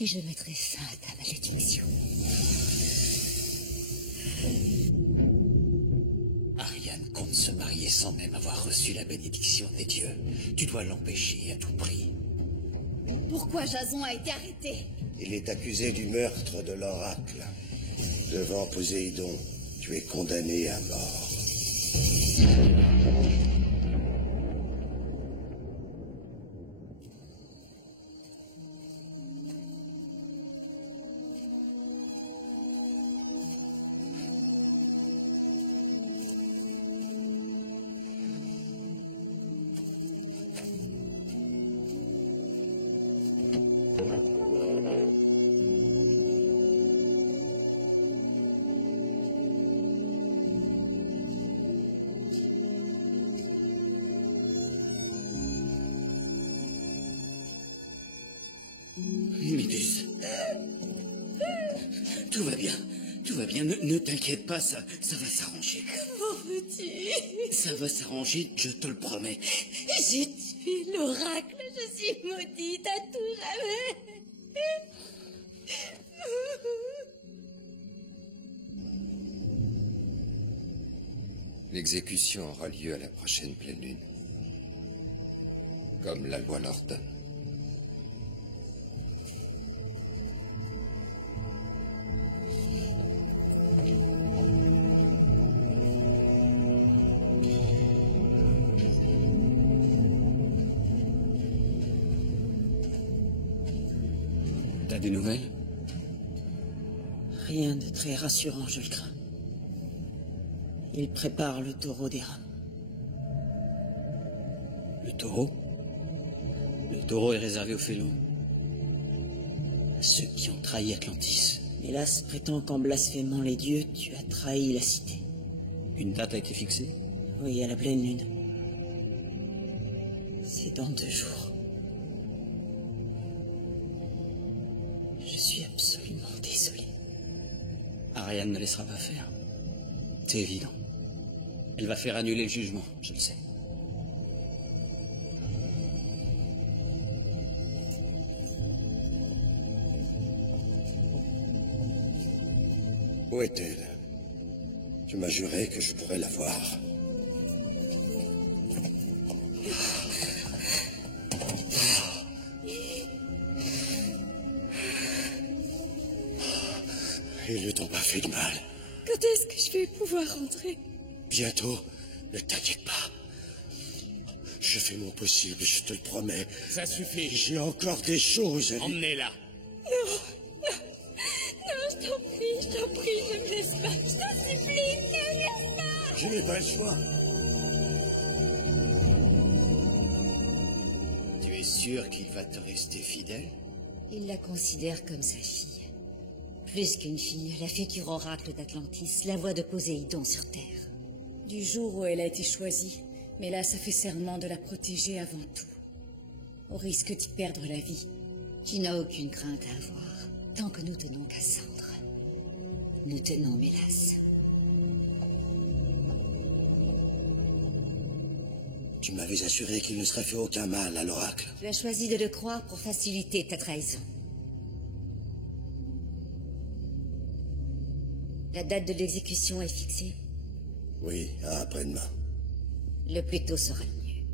Et je mettrai fin à ta malédiction. Ariane compte se marier sans même avoir reçu la bénédiction des dieux. Tu dois l'empêcher à tout prix. Pourquoi Jason a été arrêté? Il est accusé du meurtre de l'oracle. Devant Poséidon, tu es condamné à mort. Méduse. Tout va bien. Tout va bien. Ne t'inquiète pas, ça va s'arranger. Comment veux-tu? Ça va s'arranger, je te le promets. J'ai tué l'oracle. Je suis maudite à tout jamais. L'exécution aura lieu à la prochaine pleine lune. Comme la loi l'ordonne. T'as des nouvelles? Rien de très rassurant, je le crains. Il prépare le taureau des rames. Le taureau? Le taureau est réservé aux félons. À ceux qui ont trahi Atlantis. Hélas prétend qu'en blasphémant les dieux, tu as trahi la cité. Une date a été fixée? Oui, à la pleine lune. C'est dans 2 jours. Je suis absolument désolé. Ariane ne laissera pas faire. C'est évident. Elle va faire annuler le jugement, je le sais. Où est-elle? Tu m'as juré que je pourrais la voir. Ils ne t'ont pas fait de mal. Quand est-ce que je vais pouvoir rentrer? Bientôt, ne t'inquiète pas. Je fais mon possible, je te le promets. Ça suffit. J'ai encore des choses à lui... Emmenez-la. Non, je t'en prie, ne me laisse pas. Je t'en supplie, ne me laisse pas. Je n'ai pas le choix. Tu es sûr qu'il va te rester fidèle? Il la considère comme sa fille. Plus qu'une fille, la future oracle d'Atlantis, la voix de Poséidon sur Terre. Du jour où elle a été choisie, Mélas a fait serment de la protéger avant tout. Au risque d'y perdre la vie. Tu n'as aucune crainte à avoir, tant que nous tenons Cassandre. Nous tenons Mélas. Tu m'avais assuré qu'il ne serait fait aucun mal à l'oracle. Tu as choisi de le croire pour faciliter ta trahison. La date de l'exécution est fixée? Oui, à après-demain. Le plus tôt sera le mieux.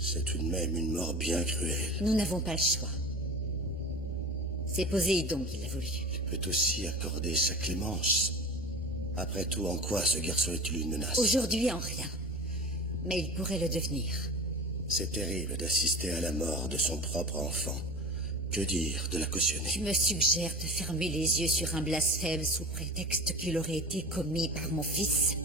C'est tout de même une mort bien cruelle. Nous n'avons pas le choix. C'est Poséidon qui l'a voulu. Il peut aussi accorder sa clémence. Après tout, en quoi ce garçon est-il une menace? Aujourd'hui, en rien. Mais il pourrait le devenir. C'est terrible d'assister à la mort de son propre enfant. Que dire de la cautionner? Tu me suggères de fermer les yeux sur un blasphème sous prétexte qu'il aurait été commis par mon fils?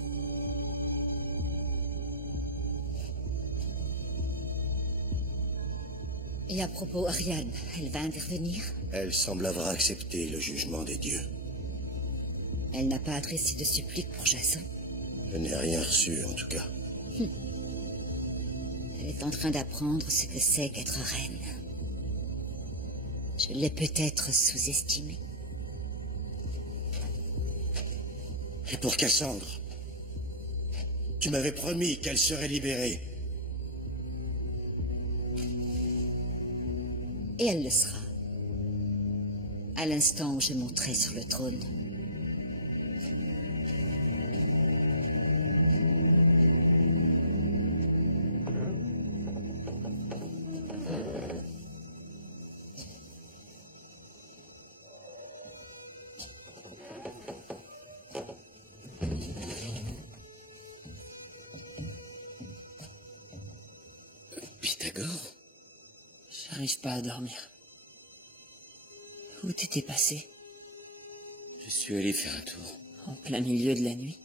Et à propos, Ariane, elle va intervenir? Elle semble avoir accepté le jugement des dieux. Elle n'a pas adressé de supplique pour Jason? Je n'ai rien reçu, en tout cas. Elle est en train d'apprendre ce que c'est qu'être reine. Je l'ai peut-être sous-estimée. Et pour Cassandre, tu m'avais promis qu'elle serait libérée. Et elle le sera. à l'instant où je monterai sur le trône. Pythagore? J'arrive pas à dormir. Où t'étais passé? Je suis allé faire un tour. En plein milieu de la nuit?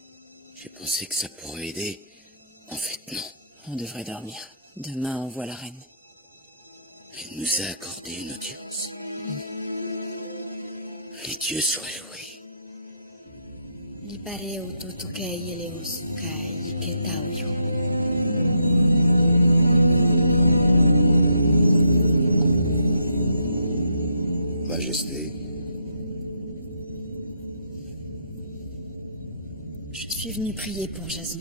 J'ai pensé que ça pourrait aider. En fait, non. On devrait dormir. Demain, on voit la reine. Elle nous a accordé une audience. Les dieux soient loués. Lipareo totokei eleos kai ketauyo. Majesté, Je suis venue prier pour Jason.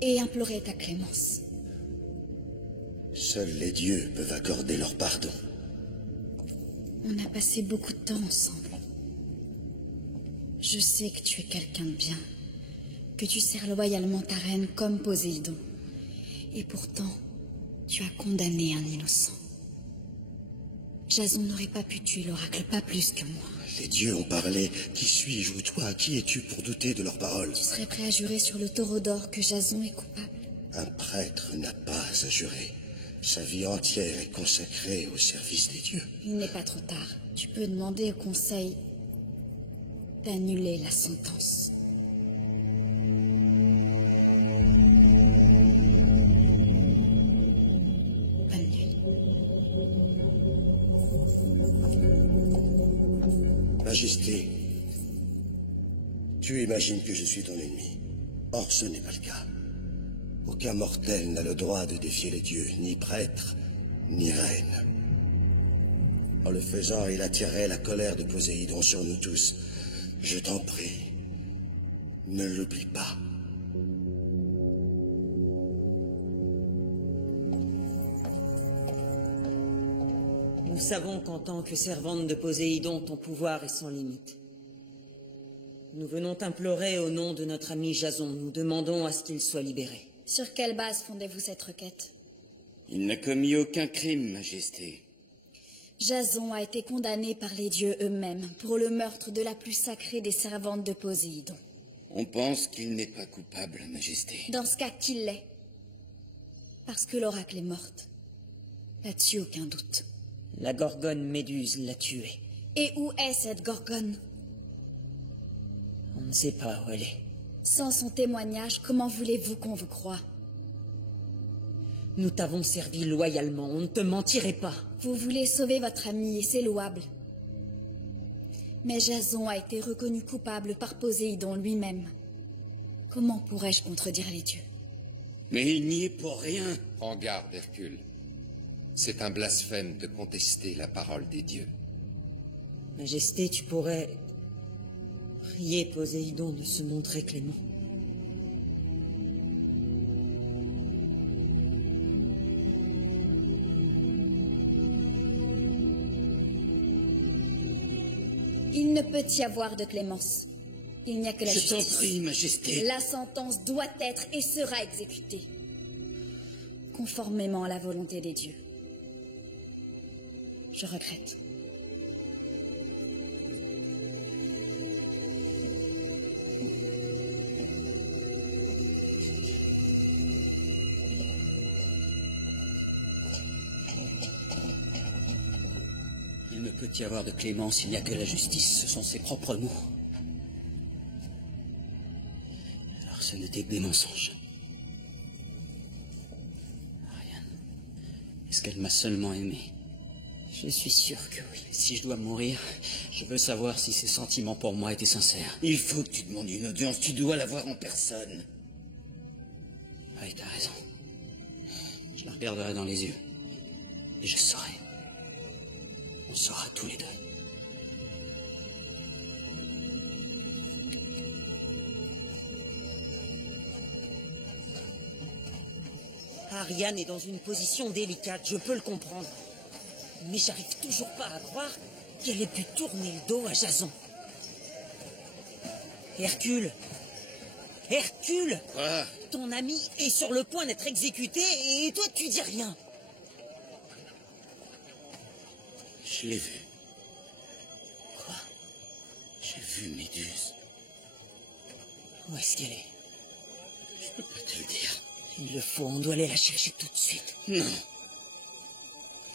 Et implorer ta clémence. seuls les dieux peuvent accorder leur pardon. On a passé beaucoup de temps ensemble. Je sais que tu es quelqu'un de bien, que tu sers loyalement ta reine comme Poséidon. Et pourtant, tu as condamné un innocent. Jason n'aurait pas pu tuer l'oracle, pas plus que moi. Les dieux ont parlé. Qui suis-je ou toi? Qui es-tu pour douter de leurs paroles? Tu serais prêt à jurer sur le taureau d'or que Jason est coupable? Un prêtre n'a pas à jurer. Sa vie entière est consacrée au service des dieux. Il n'est pas trop tard. Tu peux demander au conseil d'annuler la sentence. Bonne nuit. Majesté, tu imagines que je suis ton ennemi. Or, ce n'est pas le cas. Aucun mortel n'a le droit de défier les dieux, ni prêtre, ni reine. En le faisant, il attirerait la colère de Poséidon sur nous tous. Je t'en prie, ne l'oublie pas. Nous savons qu'en tant que servante de Poséidon, ton pouvoir est sans limite. Nous venons t'implorer au nom de notre ami Jason. Nous demandons à ce qu'il soit libéré. Sur quelle base fondez-vous cette requête? Il n'a commis aucun crime, Majesté. Jason a été condamné par les dieux eux-mêmes pour le meurtre de la plus sacrée des servantes de Poséidon. On pense qu'il n'est pas coupable, Majesté. Dans ce cas, qu'il l'est. Parce que l'oracle est morte. Là-dessus, aucun doute. La gorgone Méduse l'a tué. Et où est cette gorgone? On ne sait pas où elle est. Sans son témoignage, comment voulez-vous qu'on vous croie? Nous t'avons servi loyalement, on ne te mentirait pas. Vous voulez sauver votre ami et c'est louable. Mais Jason a été reconnu coupable par Poséidon lui-même. Comment pourrais-je contredire les dieux? Mais il n'y est pour rien. Prends garde, Hercule. C'est un blasphème de contester la parole des dieux. Majesté, tu pourrais prier Poséidon de se montrer clément. Il ne peut y avoir de clémence. Il n'y a que la Je t'en justice. prie, Majesté. La sentence doit être et sera exécutée, conformément à la volonté des dieux. Je regrette. Il ne peut y avoir de clémence, il n'y a que la justice. Ce sont ses propres mots. Alors ce n'était que des mensonges. Ariane, est-ce qu'elle m'a seulement aimé? Je suis sûr que oui. Si je dois mourir, je veux savoir si ses sentiments pour moi étaient sincères. Il faut que tu demandes une audience, tu dois la voir en personne. Oui, t'as raison. Je la regarderai dans les yeux. Et je saurai. On saura tous les deux. Ariane est dans une position délicate, je peux le comprendre. Mais j'arrive toujours pas à croire qu'elle ait pu tourner le dos à Jason. Hercule! Hercule! Quoi? Ton ami est sur le point d'être exécuté et toi tu dis rien. Je l'ai vu. Quoi? J'ai vu Méduse. Où est-ce qu'elle est? Je peux pas te le dire. Il le faut, on doit aller la chercher tout de suite. Non.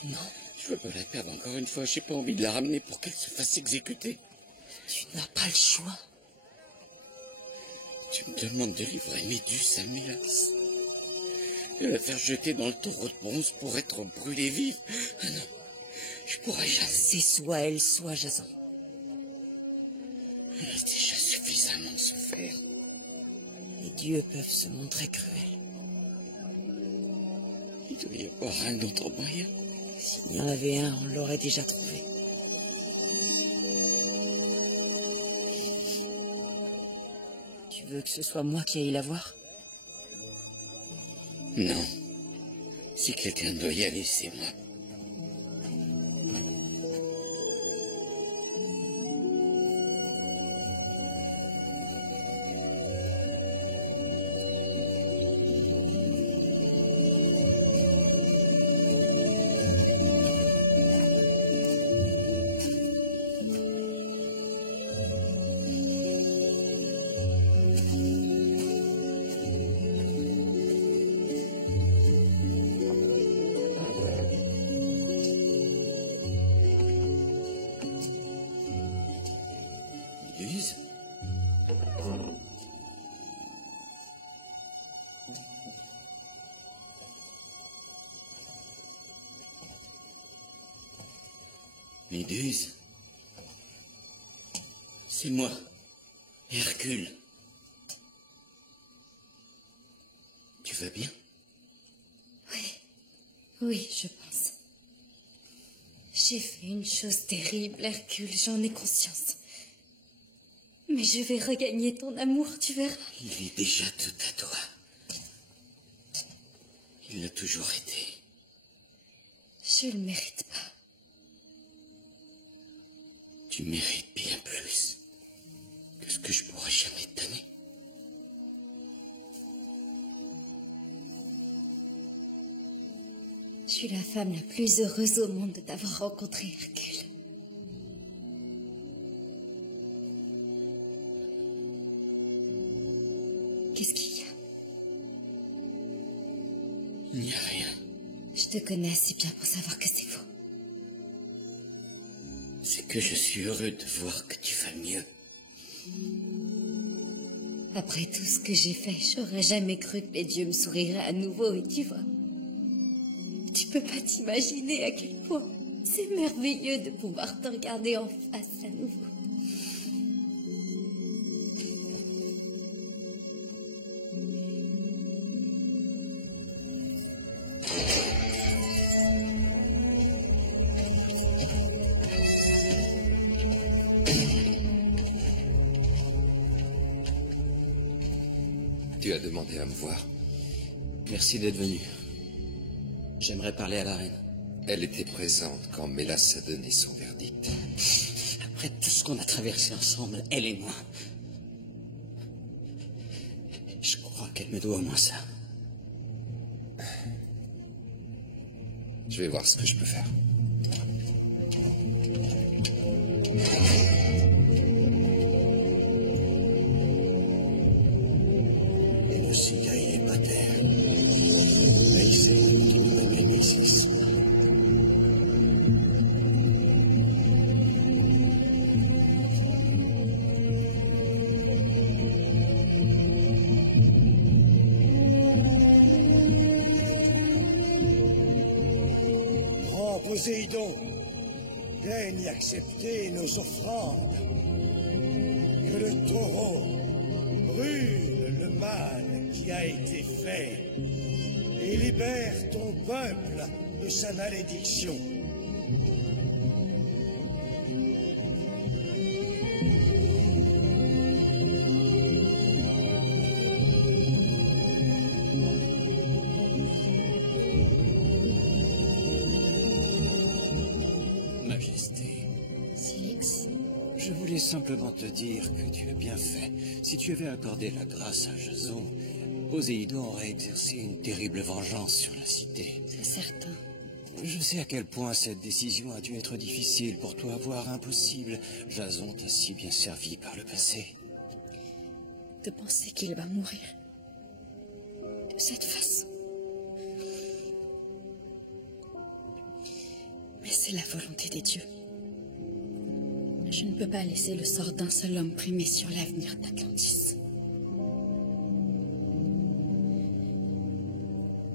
Non, Je veux pas la perdre encore une fois. J'ai pas envie de la ramener pour qu'elle se fasse exécuter. tu n'as pas le choix. Tu me demandes de livrer Méduse à Mélas. De la faire jeter dans le taureau de bronze pour être brûlée vive. Ah non, je pourrais jamais. C'est soit elle, soit Jason. Elle a déjà suffisamment souffert. Les dieux peuvent se montrer cruels. Il doit y avoir un autre moyen. S'il y en avait un, on l'aurait déjà trouvé. Tu veux que ce soit moi qui aille la voir? Non. Si quelqu'un doit y aller, c'est moi. Méduse? Méduse? C'est moi, Hercule. Tu vas bien? Oui, je pense. J'ai fait une chose terrible, Hercule, j'en ai conscience. Mais je vais regagner ton amour, tu verras. Il est déjà tout à toi. Il l'a toujours été. Je le mérite pas. Tu mérites bien plus que ce que je pourrais jamais te donner. Je suis la femme la plus heureuse au monde de t'avoir rencontré, Hercule. Qu'est-ce qu'il y a? Il n'y a rien. Je te connais assez bien pour savoir que c'est faux. C'est que je suis heureux de voir que tu vas mieux. Après tout ce que j'ai fait, j'aurais jamais cru que les dieux me souriraient à nouveau, et tu vois. Tu peux pas t'imaginer à quel point c'est merveilleux de pouvoir te regarder en face à nouveau. Tu as demandé à me voir. Merci d'être venu. J'aimerais parler à la reine. Elle était présente quand Mélas a donné son verdict. Après tout ce qu'on a traversé ensemble, elle et moi. Je crois qu'elle me doit au moins ça. Je vais voir ce que je peux faire. Sigae pater, Eiseum Nemesis. Grand Poséidon, daigne accepter nos offrandes. Que le taureau brûle le mal qui a été fait et libère ton peuple de sa malédiction. voulais simplement te dire que tu as bien fait. Si tu avais accordé la grâce à Jason, Poséidon aurait exercé une terrible vengeance sur la cité. C'est certain. Je sais à quel point cette décision a dû être difficile pour toi, voire impossible. Jason t'a si bien servi par le passé. De penser qu'il va mourir de cette façon. Mais c'est la volonté des dieux. Je ne peux pas laisser le sort d'un seul homme primer sur l'avenir d'Atlantis.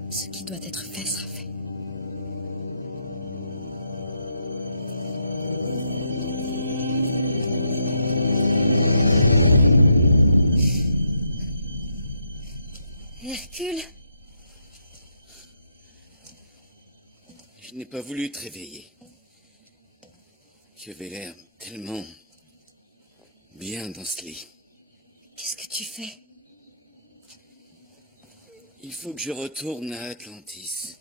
Ce qui doit être fait sera fait. Hercule? Je n'ai pas voulu te réveiller. Tu avais l'air tellement bien dans ce lit. Qu'est-ce que tu fais? Il faut que je retourne à Atlantis.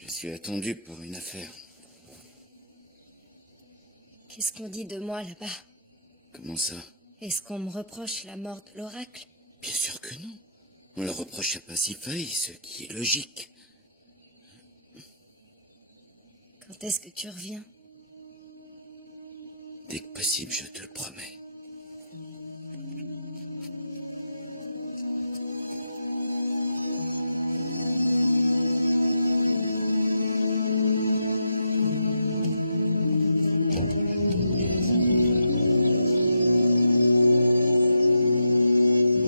Je suis attendu pour une affaire. Qu'est-ce qu'on dit de moi là-bas? Comment ça? Est-ce qu'on me reproche la mort de l'oracle? Bien sûr que non. On le reproche à Pasiphae, ce qui est logique. Quand est-ce que tu reviens? Dès que possible, je te le promets.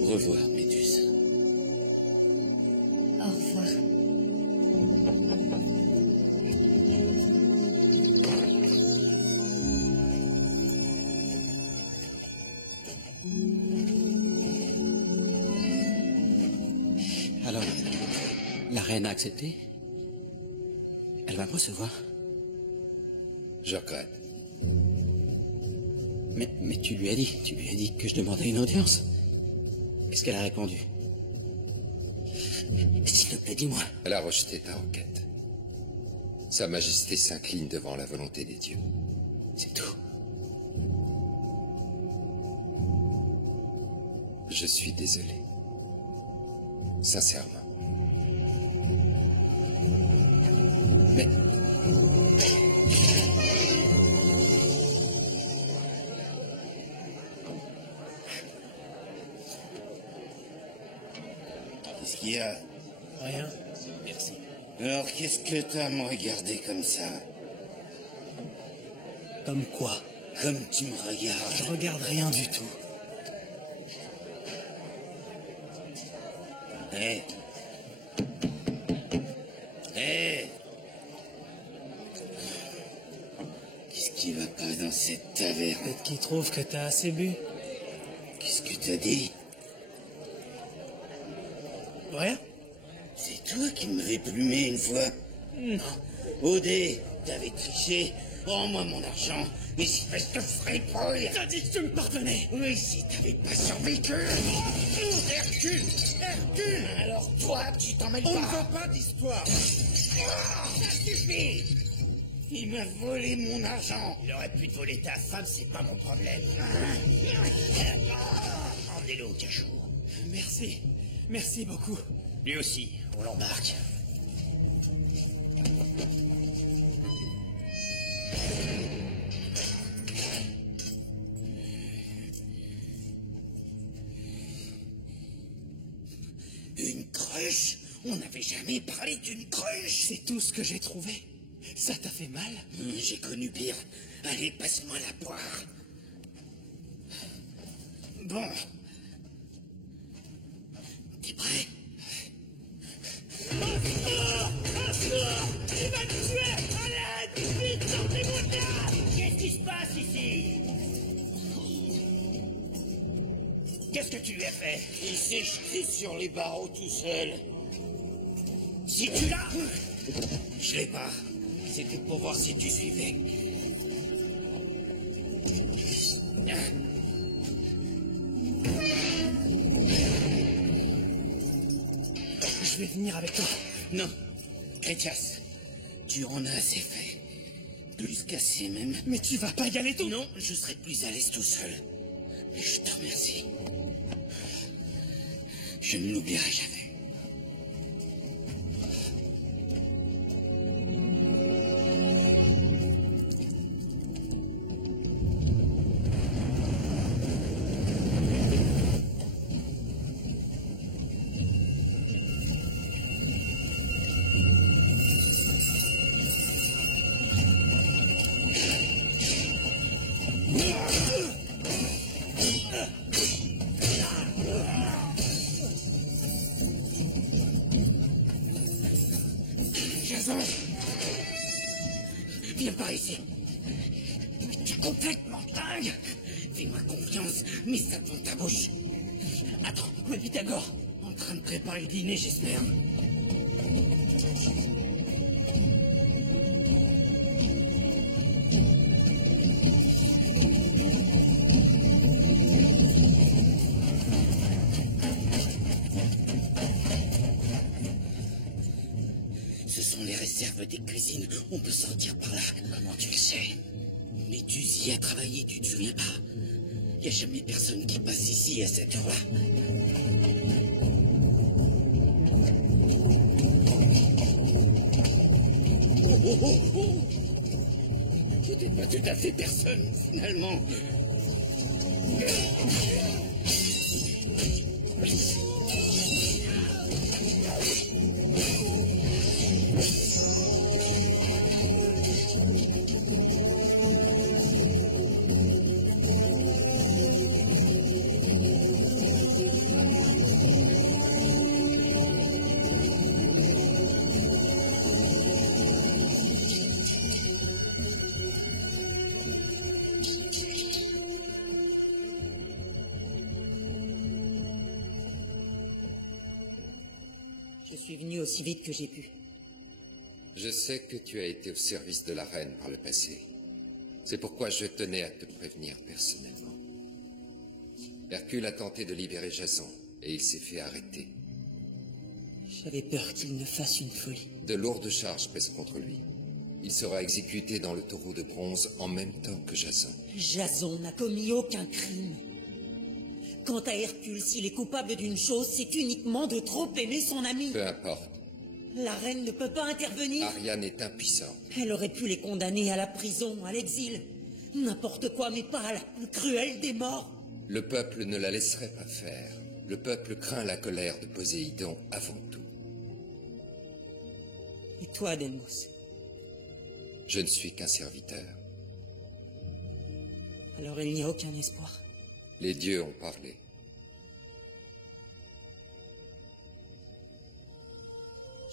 Au revoir, Méduse. Au revoir. Alors, la reine a accepté? Elle va me recevoir? Je regrette. Mais tu lui as dit que je demandais une audience. Qu'est-ce qu'elle a répondu? S'il te plaît, dis-moi. Elle a rejeté ta requête. Sa Majesté s'incline devant la volonté des dieux. C'est tout. Je suis désolé. Sincèrement. Mais... Qu'est-ce qu'il y a? Rien. Merci. Alors, qu'est-ce que t'as à me regarder comme ça? Comme quoi? Comme tu me regardes. Je regarde rien du tout. Hé. Hé. Qu'est-ce qui va pas dans cette taverne? Peut-être qu'il trouve que t'as assez bu. Qu'est-ce que t'as dit? Rien? C'est toi qui m'avais plumé une fois? Non. Odé, t'avais triché. Rends-moi mon argent. Mais espèce de fripouille. T'as dit que tu me pardonnais. Oui, si t'avais pas survécu. Hercule! Hercule! Alors toi, tu t'en mêles pas. On ne veut pas d'histoire. Ça suffit! Il m'a volé mon argent. Il aurait pu te voler ta femme, c'est pas mon problème. Rendez-le au cachot. Merci. Merci beaucoup. Lui aussi, on l'embarque. Une cruche? On n'avait jamais parlé d'une cruche. C'est tout ce que j'ai trouvé. Ça t'a fait mal? J'ai connu pire. Allez, passe-moi la poire. Bon. T'es prêt? Tu vas me tuer! Allez, vite, sortez-moi de là! Qu'est-ce qui se passe ici? Qu'est-ce que tu lui as fait? Il s'est jeté sur les barreaux tout seul. Si tu l'as... Je l'ai pas. C'était pour voir si tu suivais. Je vais venir avec toi. Non, Crétias, tu en as assez fait. Plus qu'assez même. Mais tu vas pas y aller tout... Non, je serai plus à l'aise tout seul. Mais je te remercie. Je ne l'oublierai jamais. Viens par ici. Tu es complètement dingue. Fais-moi confiance, mets ça devant ta bouche. Attends, où est Pythagore? En train de préparer le dîner, j'espère. Ce sont les réserves des cuisines. On peut sortir par là. Comment tu le sais? Méduse y a travaillé, tu te souviens pas? Y a jamais personne qui passe ici à cette heure-là. C'était pas tout à fait personne, finalement. Je suis venu aussi vite que j'ai pu. Je sais que tu as été au service de la reine par le passé. C'est pourquoi je tenais à te prévenir personnellement. Hercule a tenté de libérer Jason, et il s'est fait arrêter. J'avais peur qu'il ne fasse une folie. De lourdes charges pèsent contre lui. Il sera exécuté dans le taureau de bronze en même temps que Jason. Jason n'a commis aucun crime. Quant à Hercule, s'il est coupable d'une chose, c'est uniquement de trop aimer son ami. Peu importe. La reine ne peut pas intervenir. Ariane est impuissante. Elle aurait pu les condamner à la prison, à l'exil. N'importe quoi, mais pas à la plus cruelle des morts. Le peuple ne la laisserait pas faire. Le peuple craint la colère de Poséidon avant tout. Et toi, Deimos? Je ne suis qu'un serviteur. Alors il n'y a aucun espoir. Les dieux ont parlé.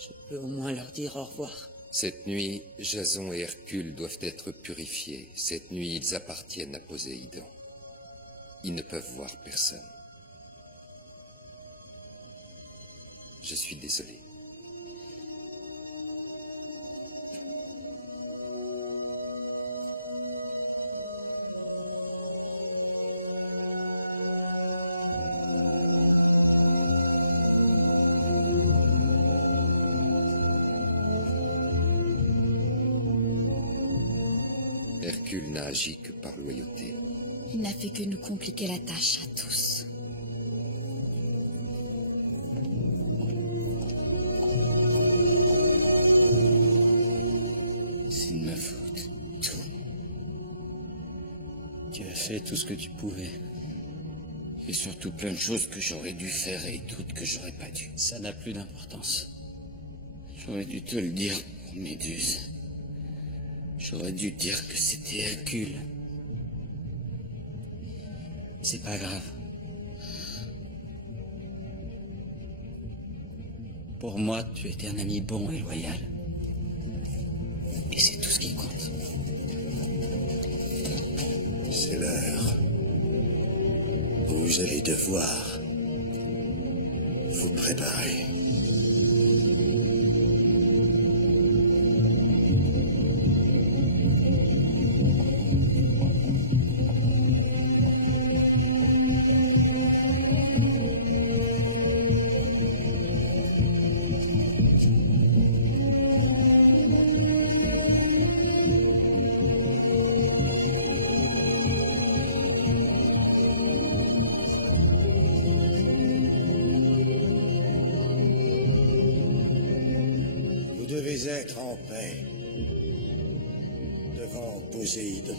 Je peux au moins leur dire au revoir. Cette nuit, Jason et Hercule doivent être purifiés. Cette nuit, ils appartiennent à Poséidon. Ils ne peuvent voir personne. Je suis désolé. Hercule n'a agi que par loyauté. Il n'a fait que nous compliquer la tâche à tous. C'est de ma faute. Tout. Tu as fait tout ce que tu pouvais. Et surtout plein de choses que j'aurais dû faire et d'autres que j'aurais pas dû. Ça n'a plus d'importance. J'aurais dû te le dire, Méduse. J'aurais dû dire que c'était Hercule. C'est pas grave. Pour moi, tu étais un ami bon et loyal. Et c'est tout ce qui compte. C'est l'heure. Vous allez devoir vous préparer. être en paix devant Poséidon.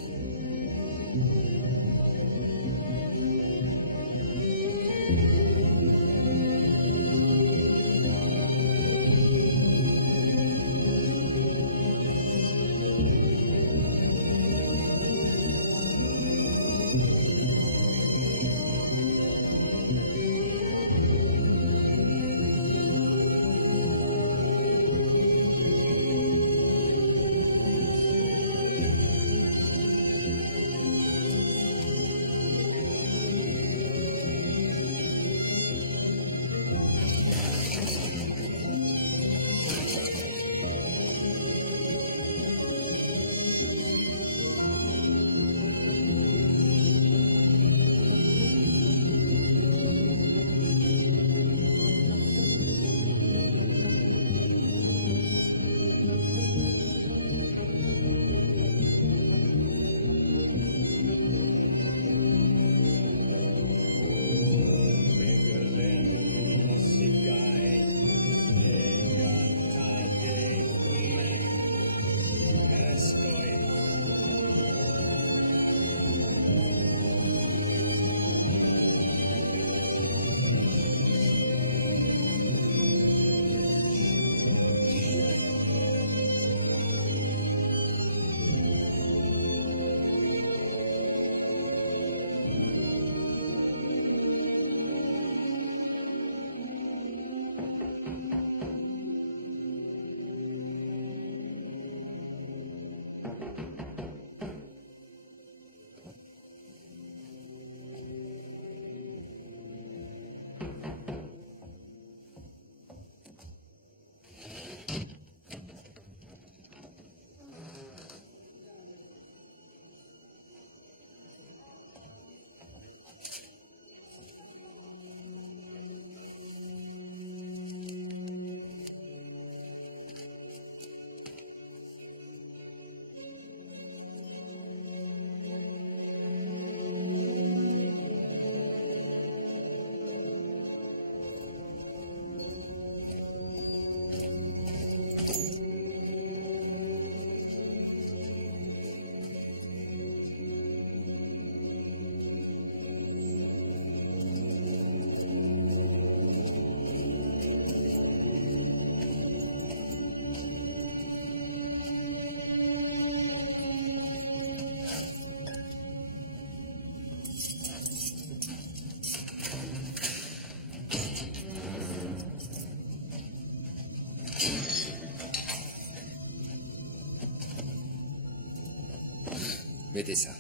Médessa,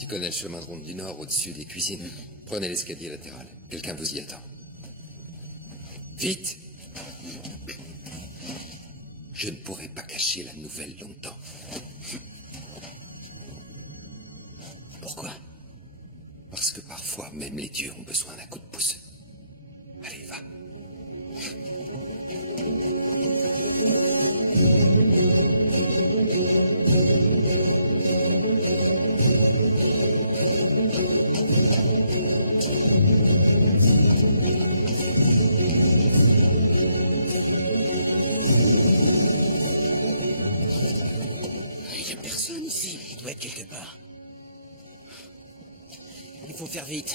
tu connais le chemin de ronde du Nord au-dessus des cuisines. Prenez l'escalier latéral. Quelqu'un vous y attend. Vite! Je ne pourrai pas cacher la nouvelle longtemps. Pourquoi? Parce que parfois, même les dieux ont besoin d'un coup de pouce. Allez, va. Il n'y a personne ici. Il doit être quelque part. Il faut faire vite.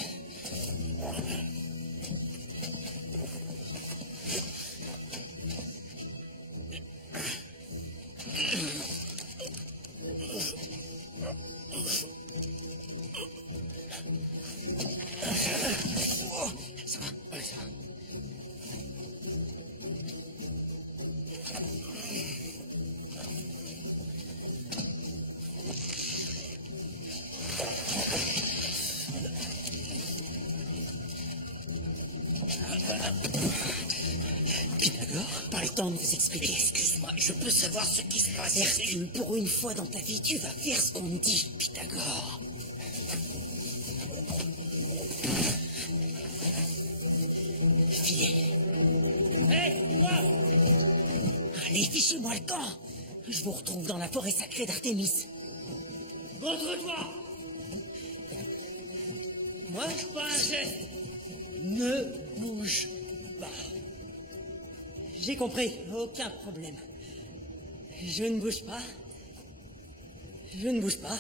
Oh, ça va, allez, ça va. Pythagore, Pas le temps de vous expliquer. excuse-moi, je peux savoir ce qui se passe Hercule, pour une fois dans ta vie, tu vas faire ce qu'on te dit. Pythagore. Filez. Hé, toi! Allez, fichez-moi le camp. Je vous retrouve dans la forêt sacrée d'Artémis. Montre-toi! Moi, Pas un geste! ne bouge pas. J'ai compris, aucun problème. Je ne bouge pas. Je ne bouge pas.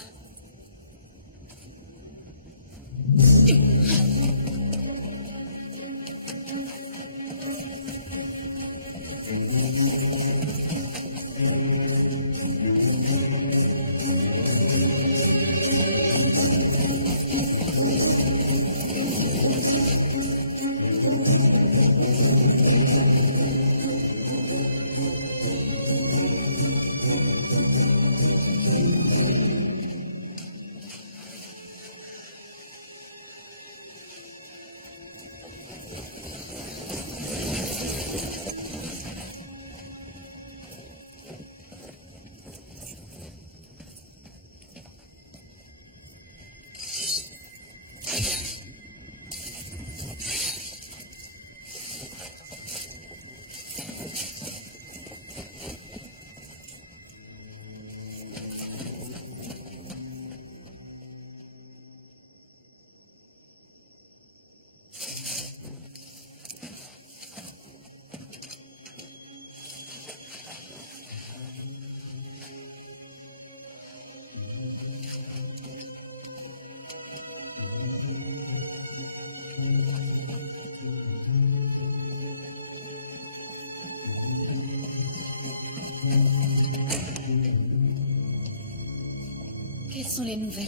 Quelles sont les nouvelles?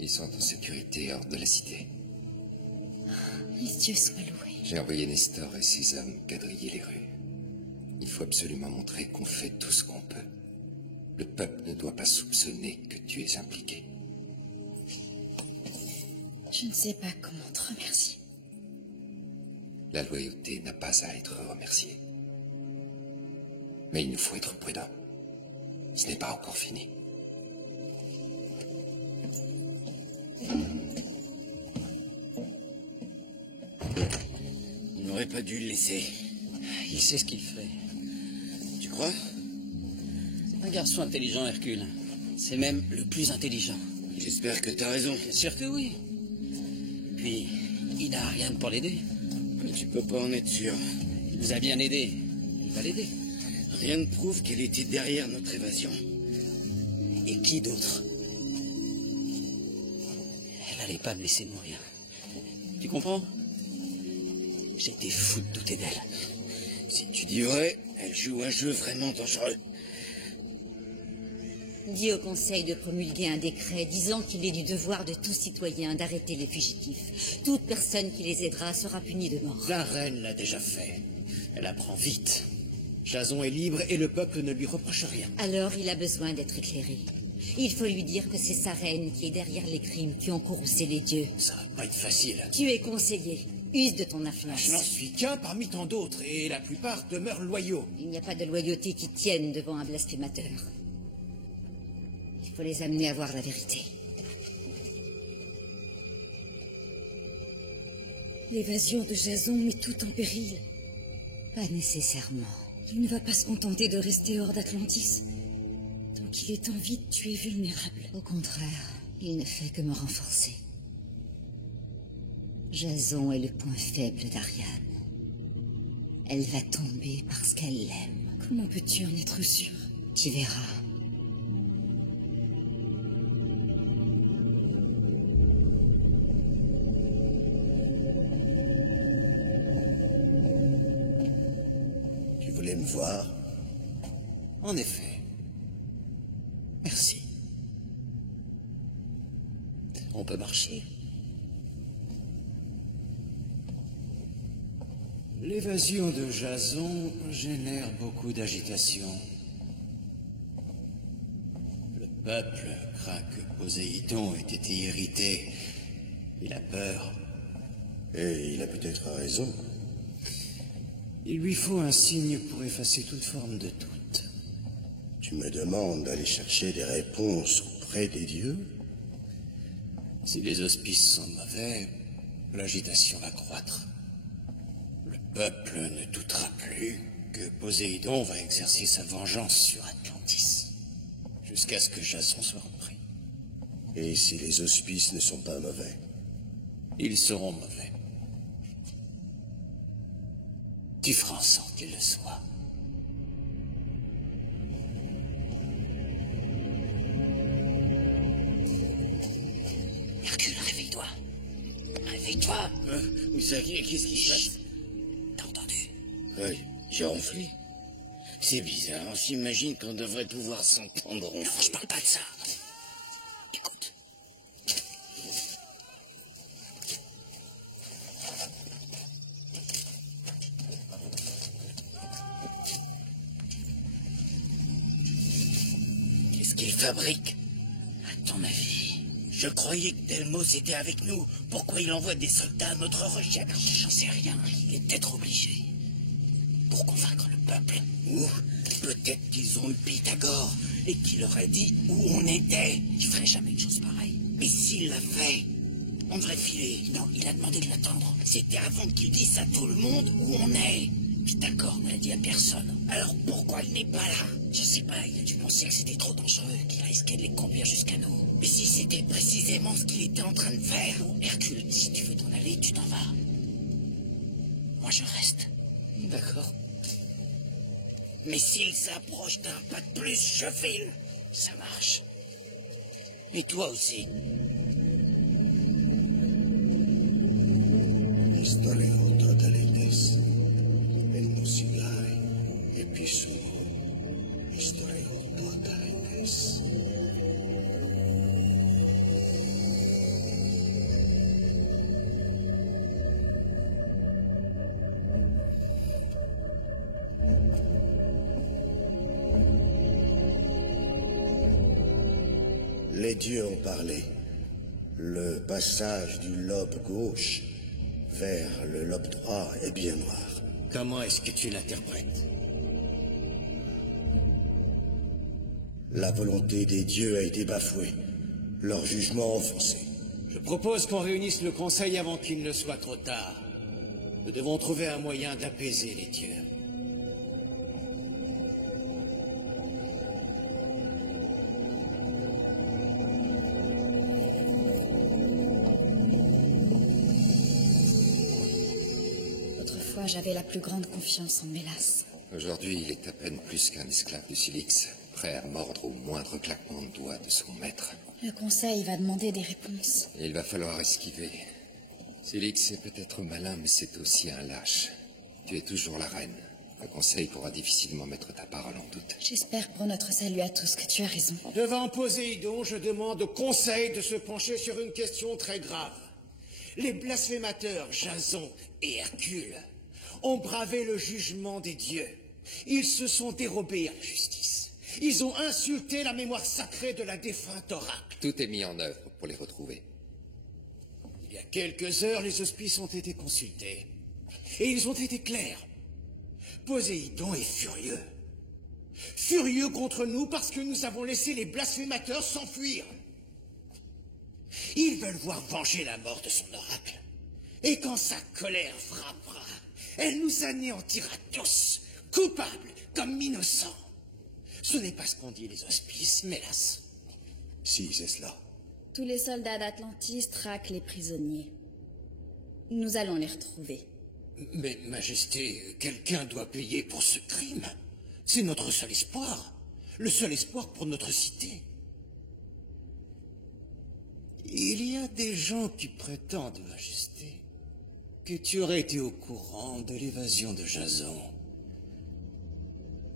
Ils sont en sécurité hors de la cité. Les dieux soient loués. J'ai envoyé Nestor et 6 hommes quadriller les rues. Il faut absolument montrer qu'on fait tout ce qu'on peut. Le peuple ne doit pas soupçonner que tu es impliqué. Je ne sais pas comment te remercier. La loyauté n'a pas à être remerciée. Mais il nous faut être prudents. Ce n'est pas encore fini. Il n'aurait pas dû le laisser. Il sait ce qu'il fait. Tu crois? C'est un garçon intelligent, Hercule. C'est même le plus intelligent. J'espère que t'as raison. Bien sûr que oui. Puis, il n'a rien pour l'aider. Mais tu peux pas en être sûr. Il nous a bien aidés. Il va l'aider. Rien ne prouve qu'elle était derrière notre évasion. Et qui d'autre? Elle n'allait pas me laisser mourir. Tu comprends? J'étais fou de douter d'elle. Si tu dis vrai, elle joue un jeu vraiment dangereux. Dis au Conseil de promulguer un décret disant qu'il est du devoir de tout citoyen d'arrêter les fugitifs. Toute personne qui les aidera sera punie de mort. La reine l'a déjà fait. Elle apprend vite. Jason est libre et le peuple ne lui reproche rien. Alors il a besoin d'être éclairé. Il faut lui dire que c'est sa reine qui est derrière les crimes qui ont courroucé les dieux. Ça va pas être facile. Tu es conseiller. Use de ton influence. Je n'en suis qu'un parmi tant d'autres, et la plupart demeurent loyaux. Il n'y a pas de loyauté qui tienne devant un blasphémateur. Il faut les amener à voir la vérité. L'évasion de Jason met tout en péril. Pas nécessairement. Il ne va pas se contenter de rester hors d'Atlantis. Donc il est en vie de tuer vulnérable. Au contraire, il ne fait que me renforcer. Jason est le point faible d'Ariane. Elle va tomber parce qu'elle l'aime. Comment peux-tu en être sûr? Tu verras. Tu voulais me voir? En effet. Merci. On peut marcher. L'évasion de Jason génère beaucoup d'agitation. Le peuple craint que Poséidon ait été irrité. Il a peur. Et il a peut-être raison. Il lui faut un signe pour effacer toute forme de doute. Tu me demandes d'aller chercher des réponses auprès des dieux? Si les auspices sont mauvais, l'agitation va croître. Le peuple ne doutera plus que Poséidon va exercer sa vengeance sur Atlantis, jusqu'à ce que Jason soit repris. Et si les auspices ne sont pas mauvais? Ils seront mauvais. Tu feras en sorte qu'il le soit. Hercule, réveille-toi. Réveille-toi. Misaki, qu'est-ce qui se passe? T'as entendu? Oui, j'ai ronflé. C'est bizarre, on s'imagine qu'on devrait pouvoir s'entendre ronfler. Non, je parle pas de ça. Écoute. Qu'est-ce qu'il fabrique? À ton avis? Je croyais que Delmos était avec nous. Pourquoi il envoie des soldats à notre recherche? J'en sais rien. Il est peut-être obligé. Pour convaincre le peuple. Ou peut-être qu'ils ont eu Pythagore et qu'il leur a dit où on était. Il ferait jamais une chose pareille. Mais s'il l'a fait, on devrait filer. Non, il a demandé de l'attendre. C'était avant qu'il dise à tout le monde où on est. Pythagore ne l'a dit à personne. Alors pourquoi il n'est pas là? Je sais pas, il a dû penser que c'était trop dangereux, qu'il risquait de les conduire jusqu'à nous. Mais si c'était précisément ce qu'il était en train de faire? Hercule, si tu veux t'en aller, tu t'en vas. Moi, je reste. D'accord. Mais s'il s'approche d'un pas de plus, je file. Ça marche. Et toi aussi. Pistoleo totalites. El musigai. Episodo. Pistoleo totalites. Les dieux ont parlé. Le passage du lobe gauche vers le lobe droit est bien noir. Comment est-ce que tu l'interprètes? La volonté des dieux a été bafouée, leur jugement offensé. Je propose qu'on réunisse le conseil avant qu'il ne soit trop tard. Nous devons trouver un moyen d'apaiser les dieux. Autrefois, j'avais la plus grande confiance en Mélas. Aujourd'hui, il est à peine plus qu'un esclave de Silix, prêt à mordre au moindre claquement de doigts de son maître. Le conseil va demander des réponses. Et il va falloir esquiver. Silix est peut-être malin, mais c'est aussi un lâche. Tu es toujours la reine. Le conseil pourra difficilement mettre ta parole en doute. J'espère pour notre salut à tous que tu as raison. Devant Poséidon, je demande au conseil de se pencher sur une question très grave. Les blasphémateurs Jason et Hercule ont bravé le jugement des dieux. Ils se sont dérobés à la justice. Ils ont insulté la mémoire sacrée de la défunte oracle. Tout est mis en œuvre pour les retrouver. Il y a quelques heures, les auspices ont été consultés. Et ils ont été clairs. Poséidon est furieux. Furieux contre nous parce que nous avons laissé les blasphémateurs s'enfuir. Ils veulent voir venger la mort de son oracle. Et quand sa colère frappera, elle nous anéantira tous, coupables comme innocents. Ce n'est pas ce qu'ont dit les auspices, mais hélas. Si, c'est cela. Tous les soldats d'Atlantis traquent les prisonniers. Nous allons les retrouver. Mais, Majesté, quelqu'un doit payer pour ce crime. C'est notre seul espoir. Le seul espoir pour notre cité. Il y a des gens qui prétendent, Majesté, que tu aurais été au courant de l'évasion de Jason.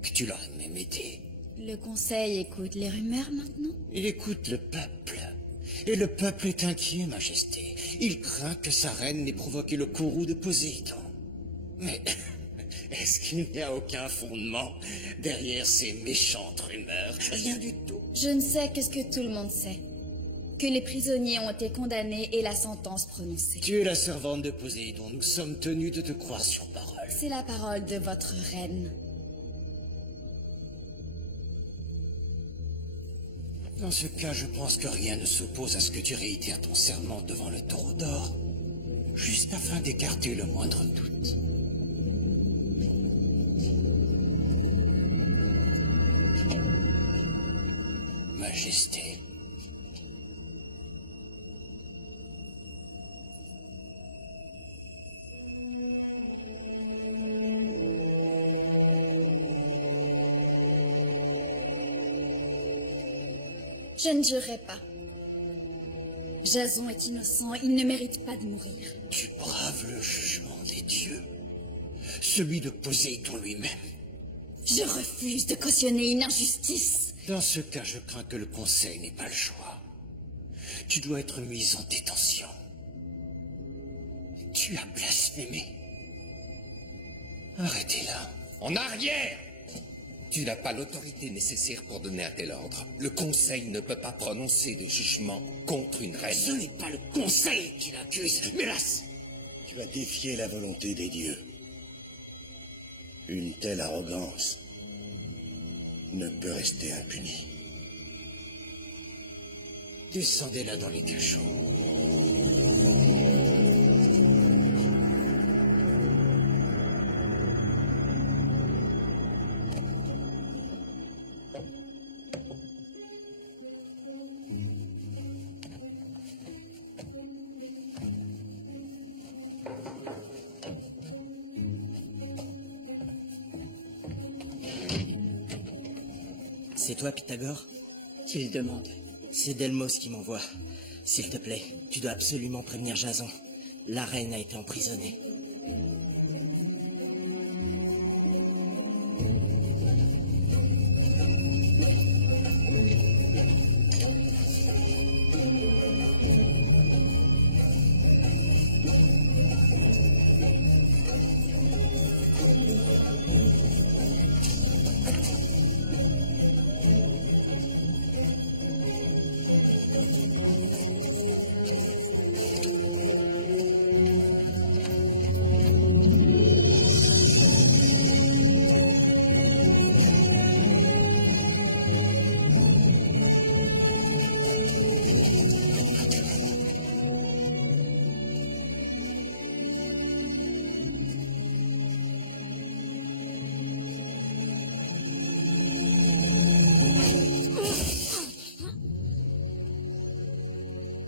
Que tu l'aurais même aidé. Le conseil écoute les rumeurs maintenant? Il écoute le peuple. Et le peuple est inquiet, Majesté. Il craint que sa reine n'ait provoqué le courroux de Poséidon. Mais est-ce qu'il n'y a aucun fondement derrière ces méchantes rumeurs? Rien du tout. Je ne sais que ce que tout le monde sait. Que les prisonniers ont été condamnés et la sentence prononcée. Tu es la servante de Poséidon. Nous sommes tenus de te croire sur parole. C'est la parole de votre reine. Dans ce cas, je pense que rien ne s'oppose à ce que tu réitères ton serment devant le taureau d'or, juste afin d'écarter le moindre doute. Majesté. Je ne jurerai pas. Jason est innocent, il ne mérite pas de mourir. Tu braves le jugement des dieux. Celui de Poséidon lui-même. Je refuse de cautionner une injustice. Dans ce cas, je crains que le Conseil n'ait pas le choix. Tu dois être mis en détention. Tu as blasphémé. Arrêtez-la. En arrière! Tu n'as pas l'autorité nécessaire pour donner un tel ordre. Le Conseil ne peut pas prononcer de jugement contre une reine. Ce n'est pas le Conseil qui l'accuse, Mélas! Tu as défié la volonté des dieux. Une telle arrogance ne peut rester impunie. Descendez-la dans les cachots. C'est toi, Pythagore? Qu'il demande. C'est Delmos qui m'envoie. S'il te plaît, tu dois absolument prévenir Jason. La reine a été emprisonnée.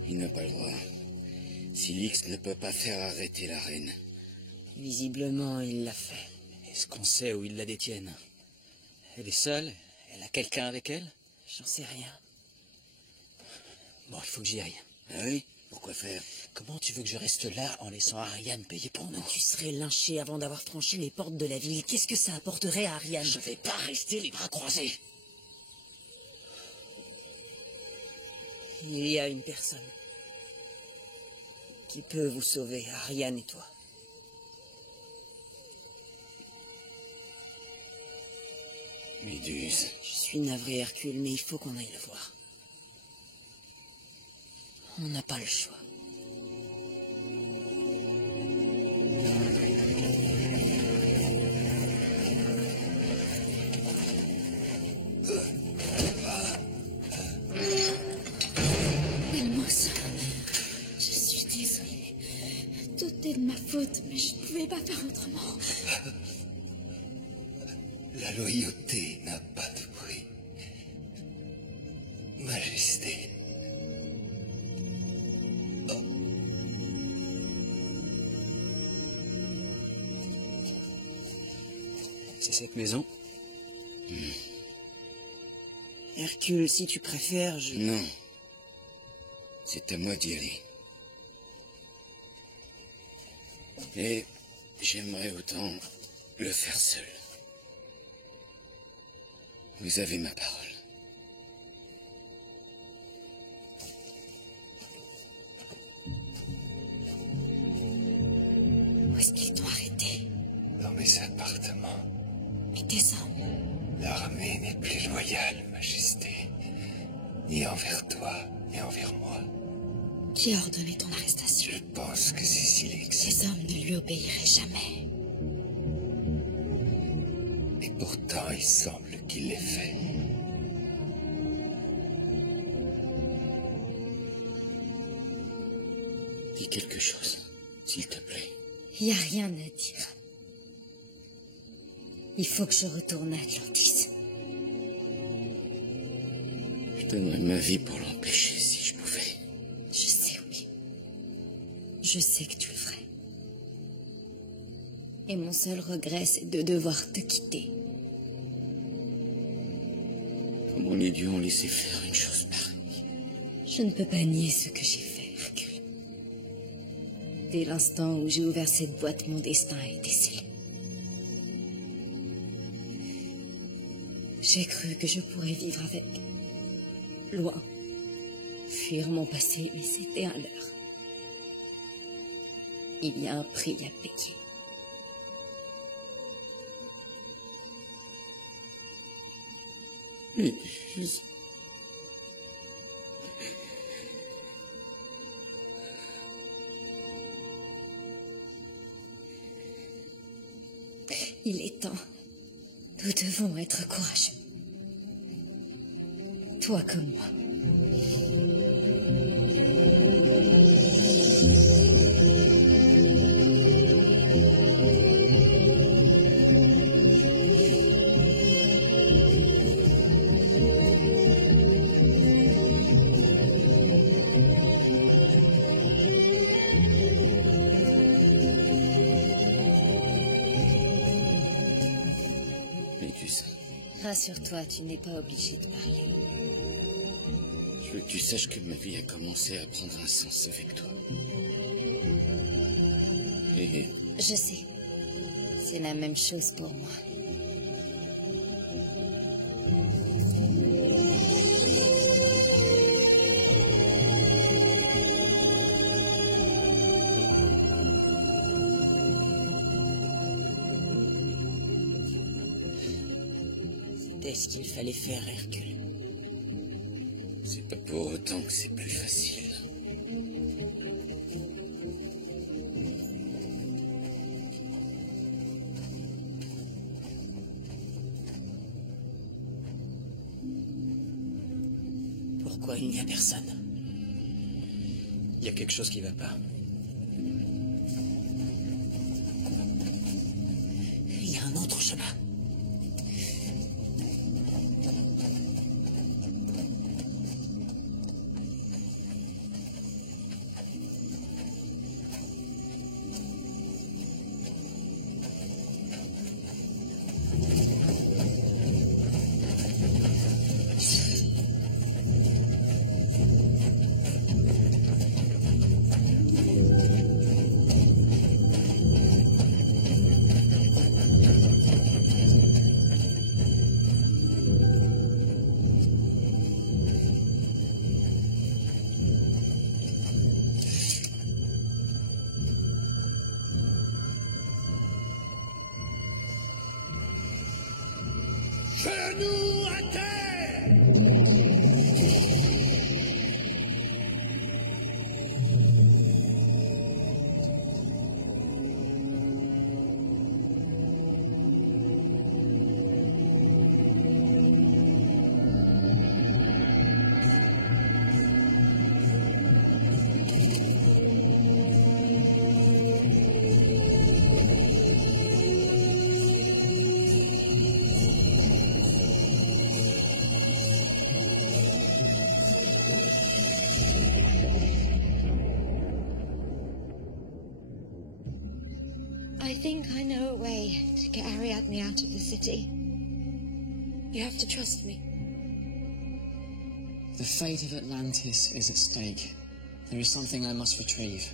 Il n'a pas le droit. Silix ne peut pas faire arrêter la reine. Visiblement, il l'a fait. Est-ce qu'on sait où ils la détiennent? Elle est seule? Elle a quelqu'un avec elle? J'en sais rien. Bon, il faut que j'y aille. Ah oui? Pourquoi faire? Comment tu veux que je reste là en laissant Ariane payer pour nous? Tu serais lynché avant d'avoir franchi les portes de la ville. Qu'est-ce que ça apporterait à Ariane? Je vais pas rester les bras croisés. Il y a une personne qui peut vous sauver, Ariane et toi. Méduse. Je suis navré, Hercule, mais il faut qu'on aille le voir. On n'a pas le choix. Delmos, je suis désolée. Tout est de ma faute, mais je ne pouvais pas faire autrement. La loyauté n'a pas de prix. Majesté. C'est cette maison? Hercule, si tu préfères, je... Non. C'est à moi d'y aller. Et j'aimerais autant le faire seul. Vous avez ma parole. Où est-ce qu'ils t'ont arrêté? Dans mes appartements. Et tes hommes? L'armée n'est plus loyale, Majesté. Ni envers toi, ni envers moi. Qui a ordonné ton arrestation? Je pense que c'est Silix. Ces hommes ne lui obéiraient jamais. Et pourtant, il semble qu'il l'ait fait. Dis quelque chose, s'il te plaît. Il n'y a rien à dire. Il faut que je retourne à Atlantis. Je donnerais ma vie pour l'empêcher si je pouvais. Je sais, oui. Je sais que tu le ferais. Et mon seul regret, c'est de devoir te quitter. Comment les dieux ont laissé faire une chose pareille? Je ne peux pas nier ce que j'ai fait, Hercule. Dès l'instant où j'ai ouvert cette boîte, mon destin a été scellé. J'ai cru que je pourrais vivre avec. Loin. Fuir mon passé, mais c'était un leurre. Il y a un prix à payer. Méduse. Il est temps. Nous devons être courageux. Toi comme moi. Rassure-toi, tu n'es pas obligé de parler. Je veux que tu saches que ma vie a commencé à prendre un sens avec toi. Et... Je sais. C'est la même chose pour moi. C'était ce qu'il fallait faire, Hercule. c'est pas pour autant que c'est plus facile. Pourquoi il n'y a personne? Il y a quelque chose qui va pas. Il y a un autre chemin. Genoux à terre! I think I know a way to get Ariadne out of the city. You have to trust me. The fate of Atlantis is at stake. There is something I must retrieve.